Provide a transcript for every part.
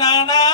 নানা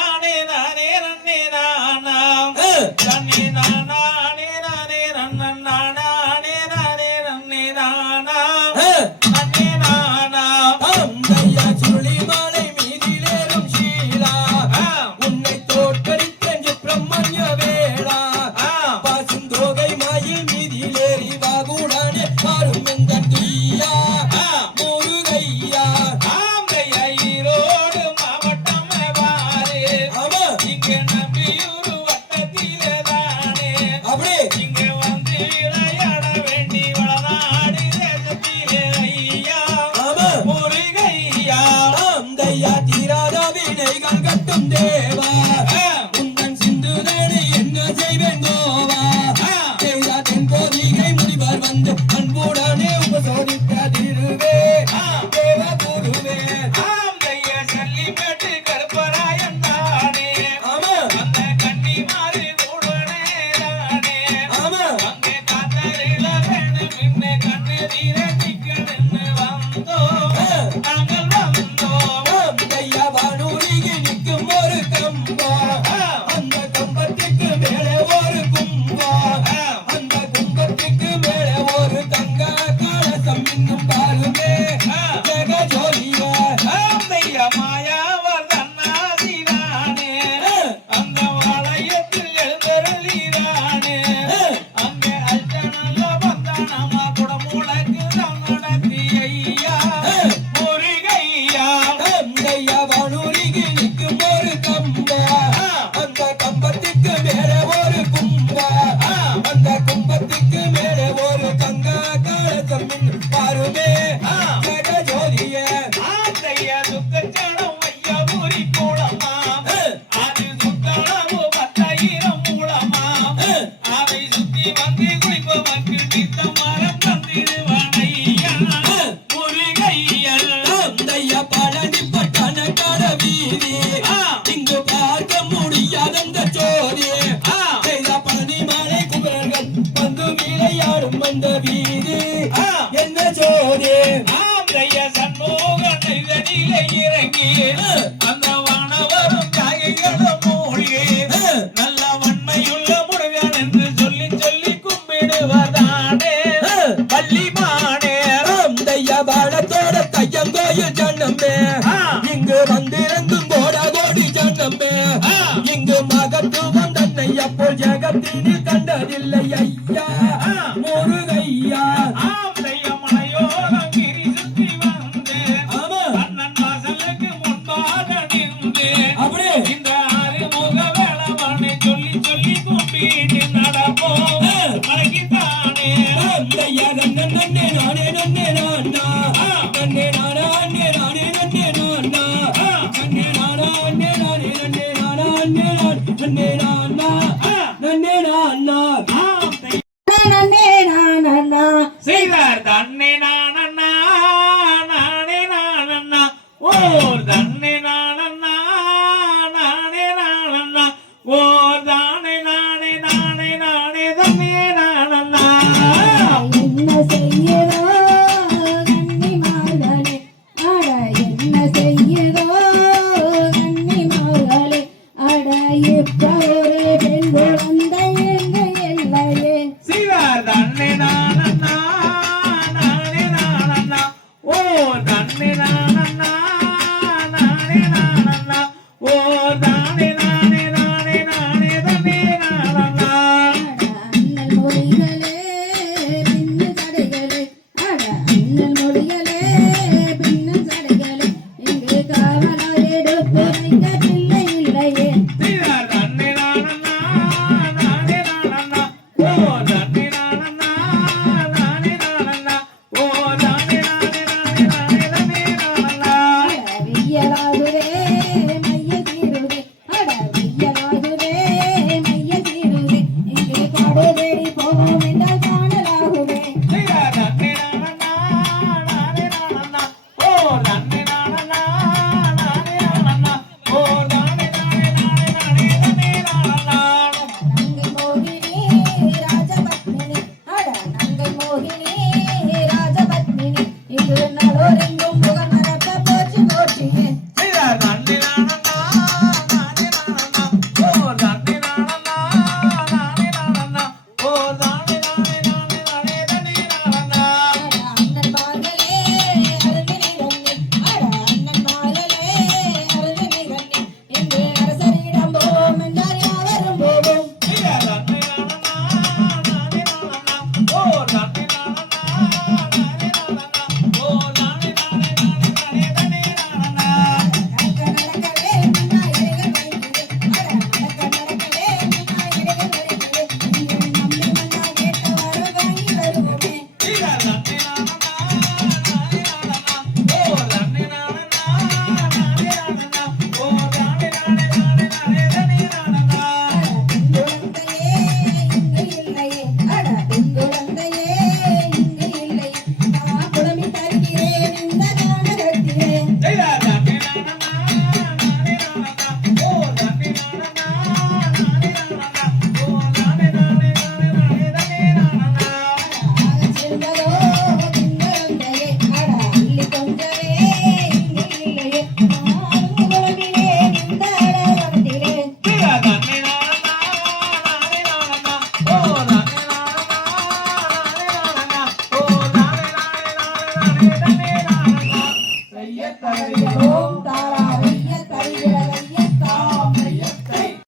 மகத்துவம் அப்போ ஜெகத்தினில் கண்டதில்லை ஐயா.